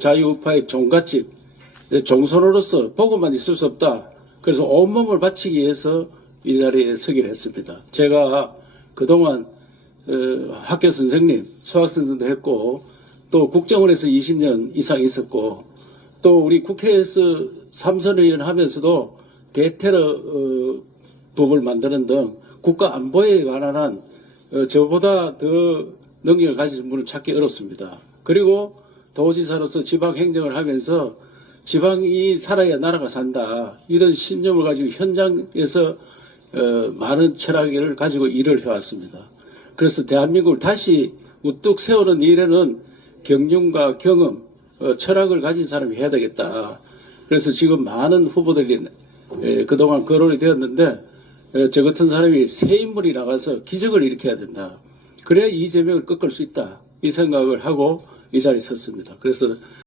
자유우파의 종갓집, 종선으로서 보고만 있을 수 없다. 그래서 온몸을 바치기 위해서 이 자리에 서기로 했습니다. 제가 그동안 어, 학교 선생님, 수학 선생도 했고 또 국정원에서 20년 이상 있었고 또 우리 국회에서 삼선의원 하면서도 대테러 어, 법을 만드는 등 국가 안보에 관한 한 어, 저보다 더 능력을 가진 분을 찾기 어렵습니다. 그리고 도지사로서 지방 행정을 하면서 지방이 살아야 나라가 산다 이런 신념을 가지고 현장에서 어, 많은 철학을 가지고 일을 해왔습니다. 그래서 대한민국을 다시 우뚝 세우는 일에는 경륜과 경험, 어, 철학을 가진 사람이 해야 되겠다. 그래서 지금 많은 후보들이 에, 그동안 거론이 되었는데 에, 저 같은 사람이 새 인물이 나가서 기적을 일으켜야 된다. 그래야 이재명을 꺾을 수 있다. 이 생각을 하고 이 자리에 섰습니다. 그래서